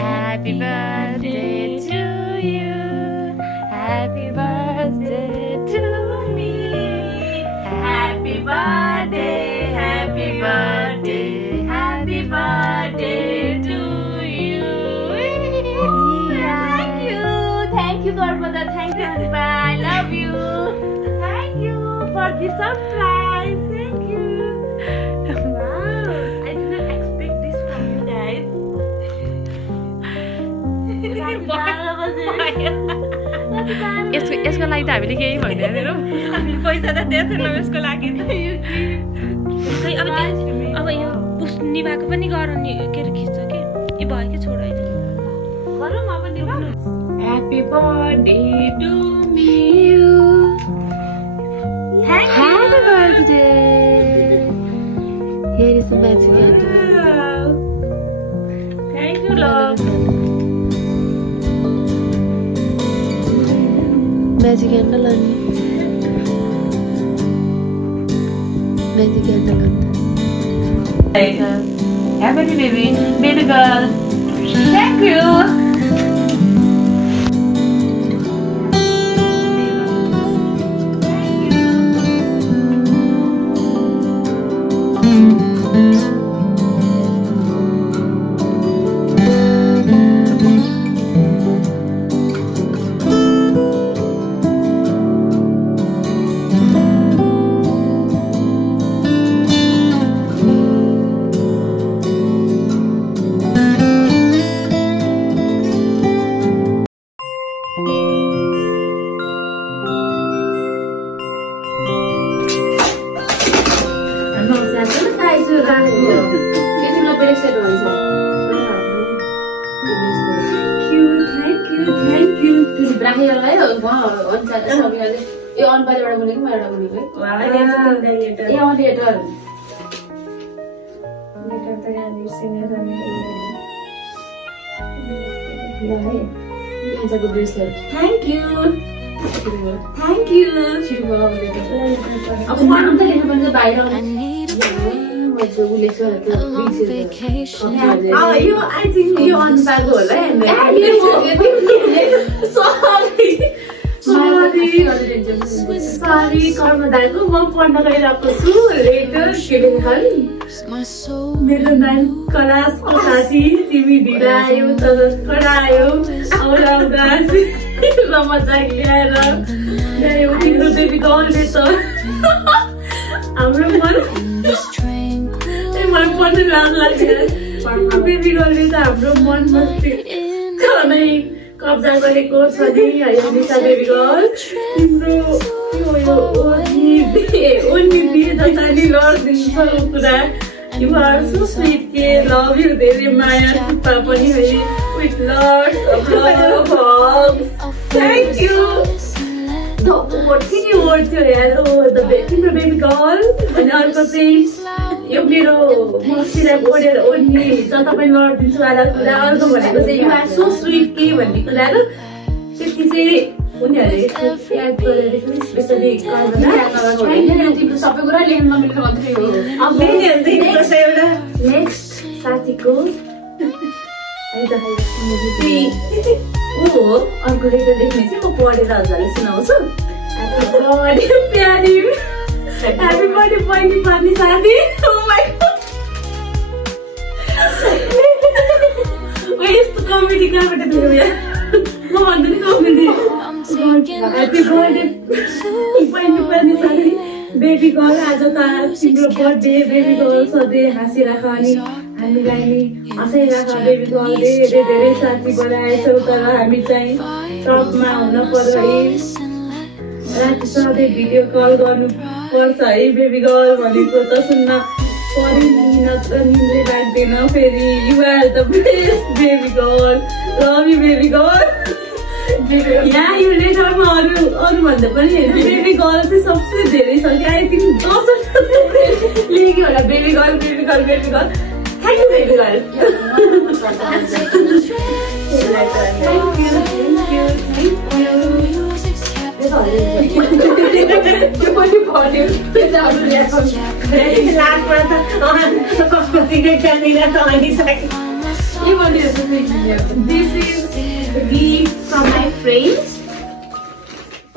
Happy birthday to you. Happy birthday to me. Happy birthday, happy birthday, happy birthday to you. Thank you, Godmother. Thank you, Anpa. I love you. Thank you for the surprise. Thank you. Wow, I did not expect this from you guys. यसको लागि त हामीले केही भन्दैन नि हामी पैसा त दिएछौँ यसको लागि खै अब यो पुस्नी भएको पनि गराउने के अरे खिच्छ के ए भयो कि छोड अहिले गरौँ अब निभाउँ Happy birthday to me. Happy birthday. Here is the magic candle. Thank you, love. Magic candle ani. Magic candle anta. Happy baby girl. Thank you. Thank you. Thank you. अब मानम त लेख्नु पर्छ बाहिर यो आई थिंक यो अनबाको होला sorry कर्मदारको म पढ्न गइरहेको छु लेटर केडेखल मेरो 9 क्लासको साथी तिमी ढिला आयो तर करायो आउँदा र मजाक ल्याएर ल्यायो तिम्रो बेबी गर्लले त हाम्रो मन मलाई पढ्न राम्रो लाग्छ बेबी गर्लले त हाम्रो मन मस्ती नै कब्जा गरेको छ नि निशा बेबी गर्ल तिम्रो ओन्ली बिहे जता नि लडिदिन्छ कुरा You are so sweet, kid. Love you, baby Maya. Papa, with lots of hugs. Thank you. What can you want to add? Oh, the baby girl. And also things. You only Lord you are so sweet, kid. When you could next साथीको अर्को letter लेख्ने चाहिँ म पढेर हजुरलाई सुनाउँछु Happy birthday बहिनी पार्ने साथी यस्तो कमेडी कहाँबाट दिनु म भन्दैन कमेडी Happy birthday बहिनी पार्ने साथी बेबी गर्ल आज त तिम्रो बर्थडे बेबी गर्ल सधैँ हाँसिराख अनि हामीलाई नि हँसाइराख बेबी गर्लले धेरै साथी बनाएछौ तर हामी चाहिँ टपमा हुन पर्यो है राति सधैँ भिडियो कल गर्नु पर्छ है बेबी गर्ल भनेको त सुन्न पर्यो नत्र निन्द्रै लाग्दैन फेरि you are the best baby girl love you baby girl यहाँ यो लेटरमा अरू भन्दा पनि होइन बेबी गर्ल चाहिँ सबसे धेरै छ कि आई थिङ्क 10 लेख्यो होला baby girl thank you baby girl This is the gift from my friends.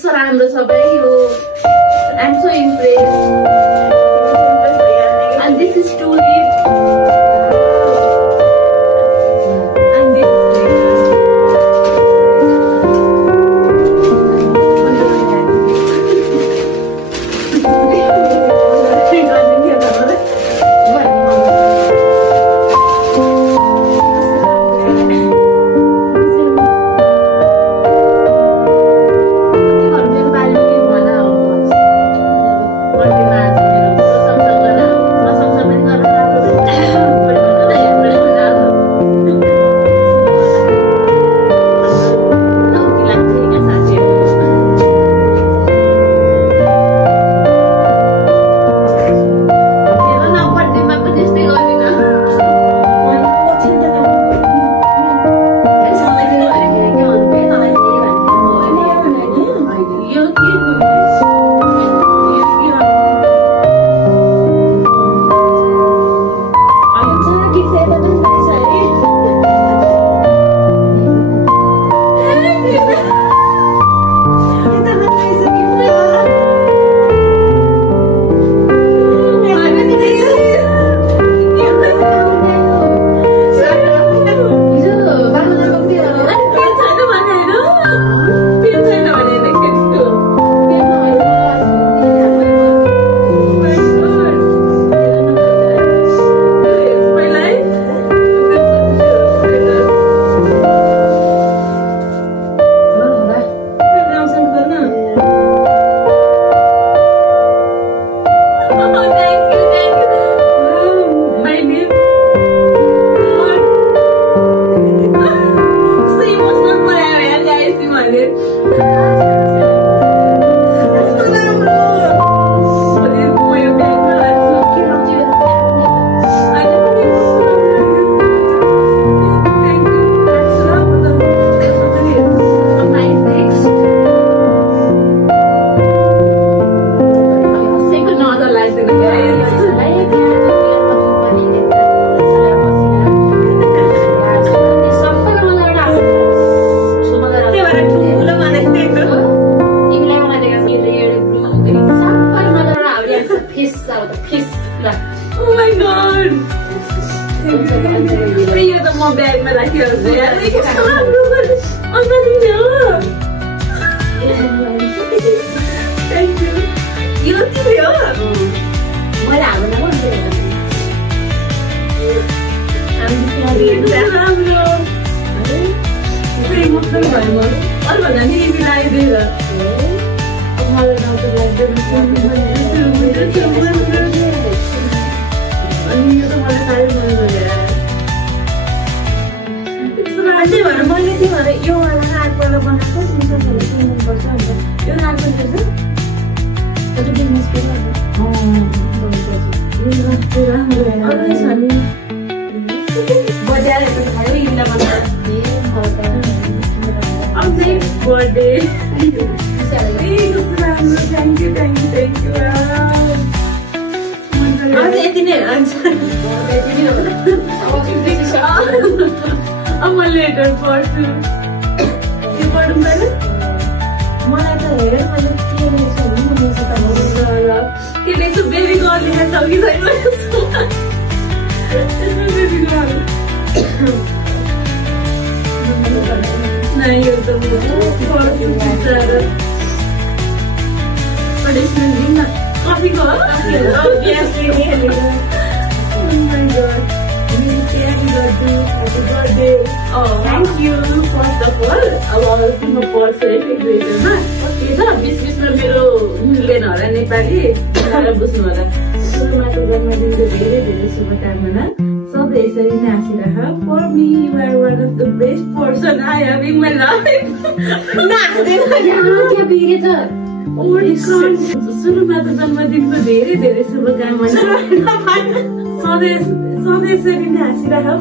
So राम्रो सबै यो I'm so impressed. And this is tulip. And this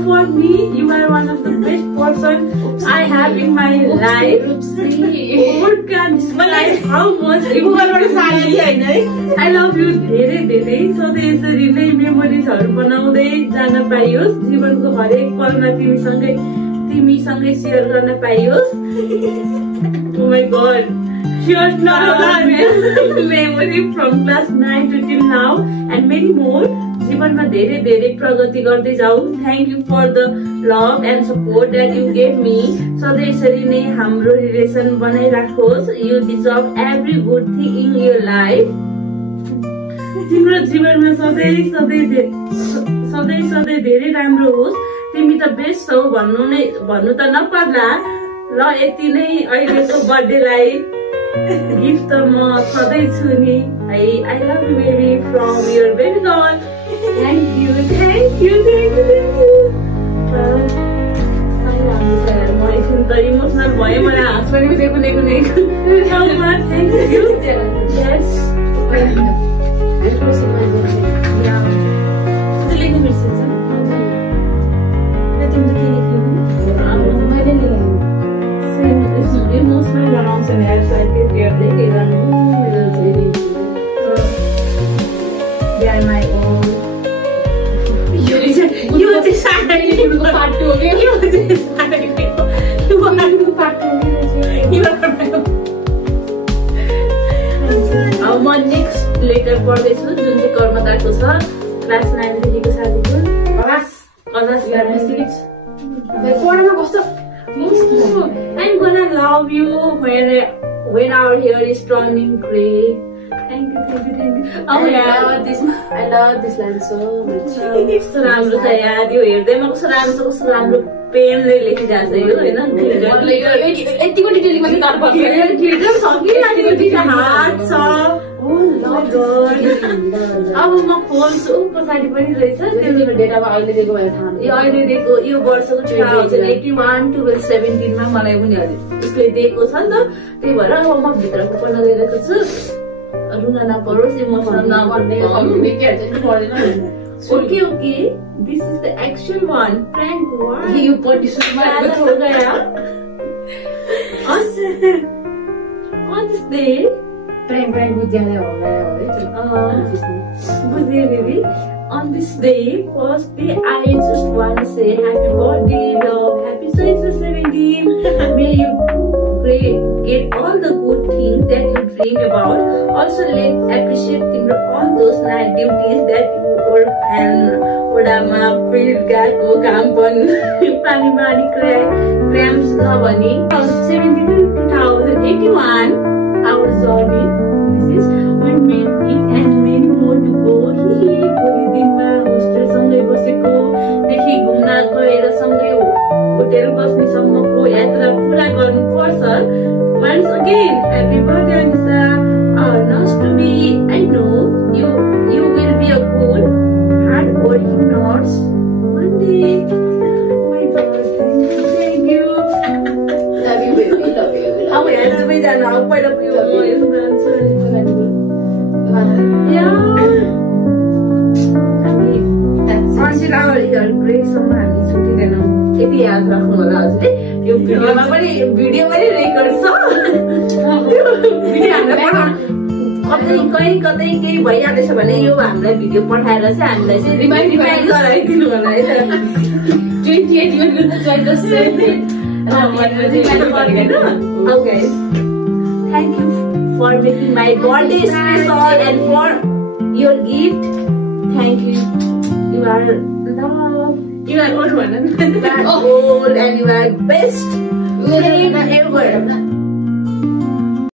For me, you are one of the best person I have having my life. What can describe how much I love you धेरै धेरै सधैँ यसरी नै मेमोरिजहरू बनाउँदै जान पाइयोस् जीवनको हरेक पलमा तिमीसँगै share गर्न पाइयोस्. Oh my god, here's not memory from class 9 to till now and many more. जीवनमा धेरै धेरै प्रगति गर्दै जाऊ. Thank you for the love and support that you gave me. सधैँ यसरी नै हाम्रो relation बनाइराखोस्. You deserve every good thing in your life. तिम्रो जीवनमा सधैँ धेरै राम्रो होस्. तिमी त बेस्ट छौ भन्नु त नपर्ला. ल यति नै अहिलेको बर्थडेलाई गिफ्ट त म सधैँ छु नि है. I love you baby from your baby doll. Thank you. म एकछिन त इमोसनल भयो. मलाई हाँस पनि उठ्यो कुनै Thank you. Yes. Emotional बनाउँछ नि यार साइड केयरले के गर्नु मेरो चाहिँ they are my own. यो चाहिँ साइडको पार्ट 2 हो के यो चाहिँ साइडको पार्ट 2 अब म नेक्स्ट लेटर पढ्दैछु जुन चाहिँ कर्मदाको छ क्लास 9 देखिको साथीको क्लास 6 पढ्नमा कस्तो I'm gonna love you when our hair is turning gray. Thank you. Oh yeah, I love this line so much. कस्तो राम्रो छ यार यो हेर्दैमा कस्तो राम्रो पेनले लेखिरहेको छ यो हैन. यतिको डिटेलिङमा चाहिँ गाह्रो पर्छ. ग्लिटर छ कि अलिकति हात छ. अब म खोल्छु पछाडि पनि रहेछ त्यो डेटामा अहिले दिएको भए थाहा. यो अहिले दिएको यो वर्षको 2081 2017 मा मलाई उनीहरूले उसले दिएको छ नि त. त्यही भएर अब म भित्रको पढ्न गइरहेको छु. रुन नपरोस् इमोसनल नगर्ने Okay. This is the actual one. Prank one. You put this on this day. Prank with baby. On this day, first day, I just want to say happy birthday, love, happy 17. May you get all the good things that you dream about. Also, appreciate all those night duties that you work and वडामा field गएको काम पनि पानीमा अनि cramps नभनी 2017 to 2081 our journey. This is one main thing and many more to go. भोलि दिनमा hostel सँगै बसेको देखि घुम्न गएर सँगै होटेल बस्नेसम्मको यात्रा पुरा गर्नुपर्छ. Once again, happy birthday Anisa. Nice to be. I know you will be a good hard-working nurse one day. My God, thank you. Love you, baby. Love you. Oh yeah, love you. Then I'll quite up your voice, man. Yeah. Until our here, grace of my छुट्टी देना. यति याद राख्नु होला हजुरले. यो भिडियोमा पनि रेकर्ड छ. भिडियो हामीलाई कतै केही भइहालेछ भने यो हामीलाई भिडियो पठाएर चाहिँ हामीलाई चाहिँ रिमाइन्ड गराइदिनु होला है. 28 Okay. Thank you for making my birthday special and for your gift. Thank you. You are love. You are old one. You are old and you are best friend ever.